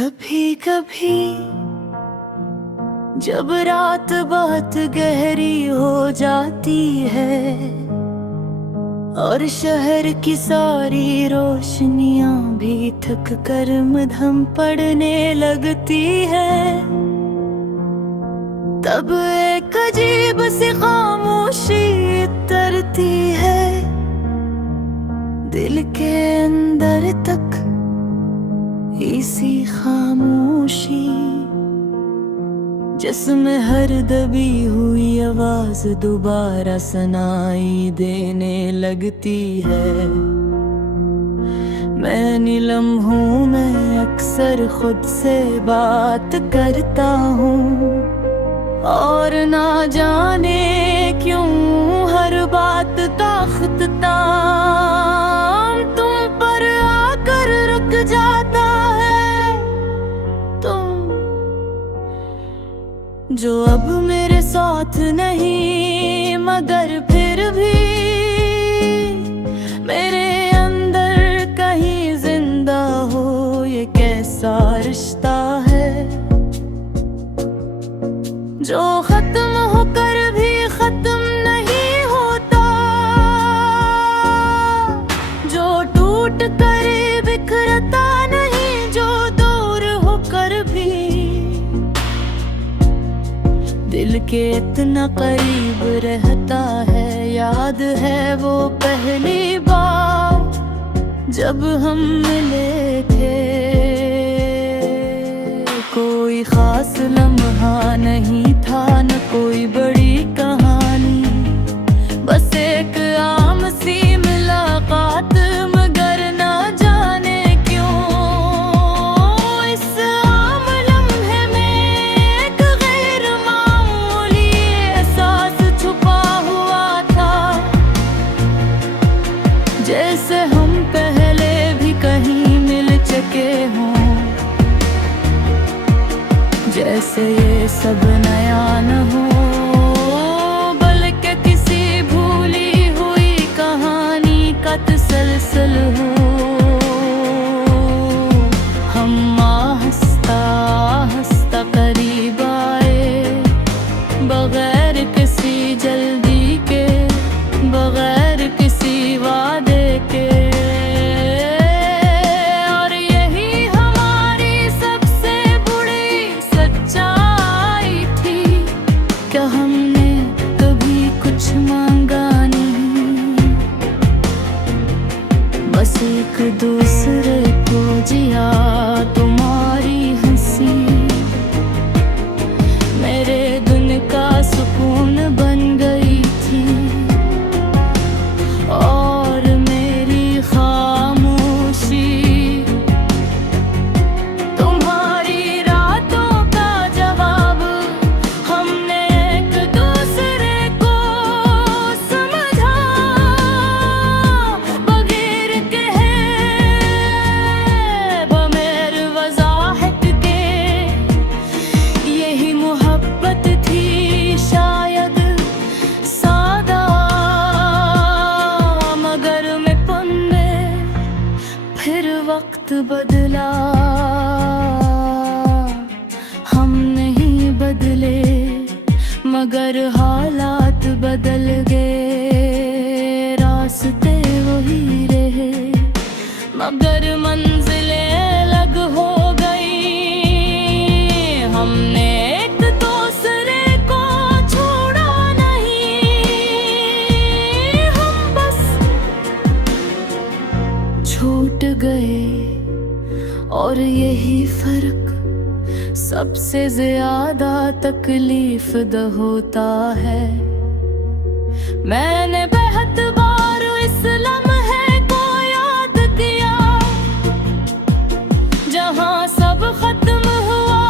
कभी कभी जब रात बहुत गहरी हो जाती है और शहर की सारी रोशनियां भी थक कर मध्यम पड़ने लगती है, तब एक अजीब सी खामोशी तरती है दिल के अंदर तक। इसी खामोशी जिसमें हर दबी हुई आवाज दोबारा सुनाई देने लगती है। मैं लम्हों में अक्सर खुद से बात करता हूँ और ना जाने क्यों हर बात ताकत ताम तुम पर आकर रुक जाता है। तुम जो अब मेरे साथ नहीं, मगर फिर भी मेरे अंदर कहीं जिंदा हो। ये कैसा रिश्ता है जो खत्म होकर भी खत्म नहीं होता, जो टूट कर बिखरता नहीं, जो दूर होकर भी दिल के इतना करीब रहता है। याद है वो पहली बार जब हम मिले थे, कोई खास लम्हा नहीं था, न कोई बड़ी कहानी, बस एक आम सी मुलाकात। मगर ना जाने क्यों इस आम लम्हे में एक गैर मामूली एहसास छुपा हुआ था, जैसे हम पहले भी कहीं मिल चुके हों, जैसे ये सब नया न हो, बल्कि किसी भूली हुई कहानी का तसलसल हो। हम आहिस्ता आहिस्ता करीब आए, बगैर किसी जल्दी के, बगैर किसी वादे के। बस एक दूसरे को जिया, तुम्हारी हंसी मेरे दिन का सुकून बन गई थी, और मेरी खामोशी तुम्हारी रातों का जवाब। हमने एक दूसरे को समझा बगैर कहे, बगैर वज़ाहत के। यही मोहब्बत थी शायद सादा, मगर मिपन में फिर वक्त बदला। हम नहीं बदले मगर हालात बदल गए, रास्ते वही रहे मगर मंजिलें अलग हो गई। हमने एक दूसरे को छोड़ा नहीं, हम बस छूट गए। और यही फर्क सबसे ज्यादा तकलीफ द होता है। मैंने बेहद बार इस लम्हे को याद किया जहां सब खत्म हुआ,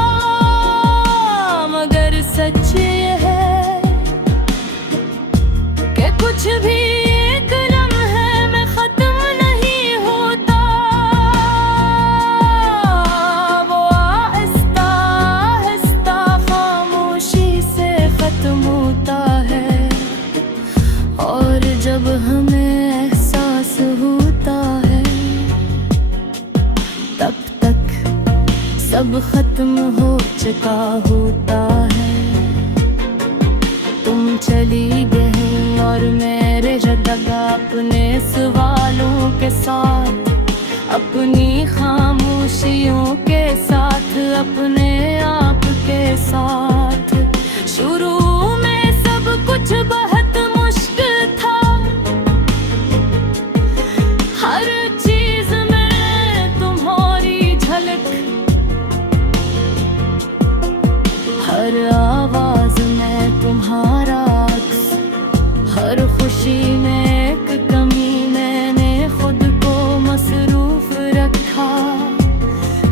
मगर सच ये है कि कुछ भी एक लम्हे में खत्म नहीं होता। वो आहिस्ता आहिस्ता खामोशी से खत्म होता है, और जब हमें एहसास सब खत्म हो चुका होता है। तुम चली गई और मैं रह लगा अपने सवालों के साथ, अपनी खामोशियों के साथ, अपने आप के साथ। शुरू में सब कुछ बहुत मुश्किल था, हर चीज में तुम्हारी झलक, हर आवाज में तुम्हारा अक्स, हर खुशी में एक कमी। मैंने खुद को मसरूफ रखा,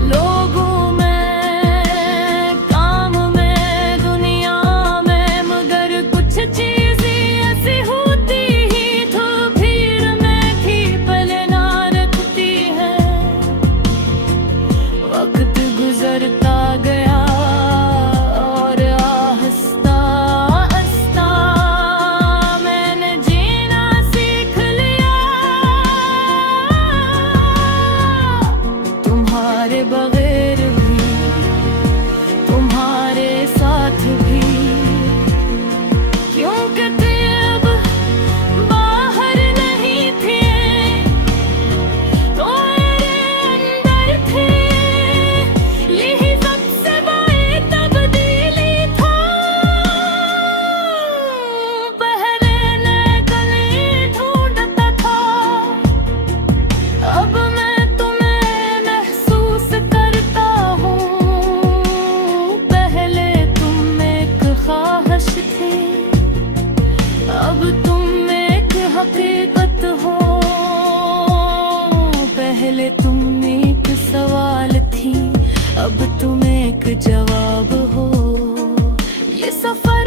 लोगों में, काम में, दुनिया में, मगर कुछ चीजें ऐसी होती ही तो भीड़ में भी पलना रखती है। वक्त गुजरता गया और आहिस्ता आहिस्ता मैंने जीना सीख लिया, तुम्हारे बगैर भी, तुम्हारे साथ भी। क्योंकि अब बाहर नहीं थे तो मेरे अंदर थे, यही सबसे बड़ी तब्दीली था। पहले मैं गली ढूंढता था, अब मैं तुम्हें महसूस करता हूँ। पहले तुम एक ख्वाहिश थी, अब तुम एक हकीकत हो। पहले तुम एक सवाल थी, अब तुम एक जवाब हो। ये सफर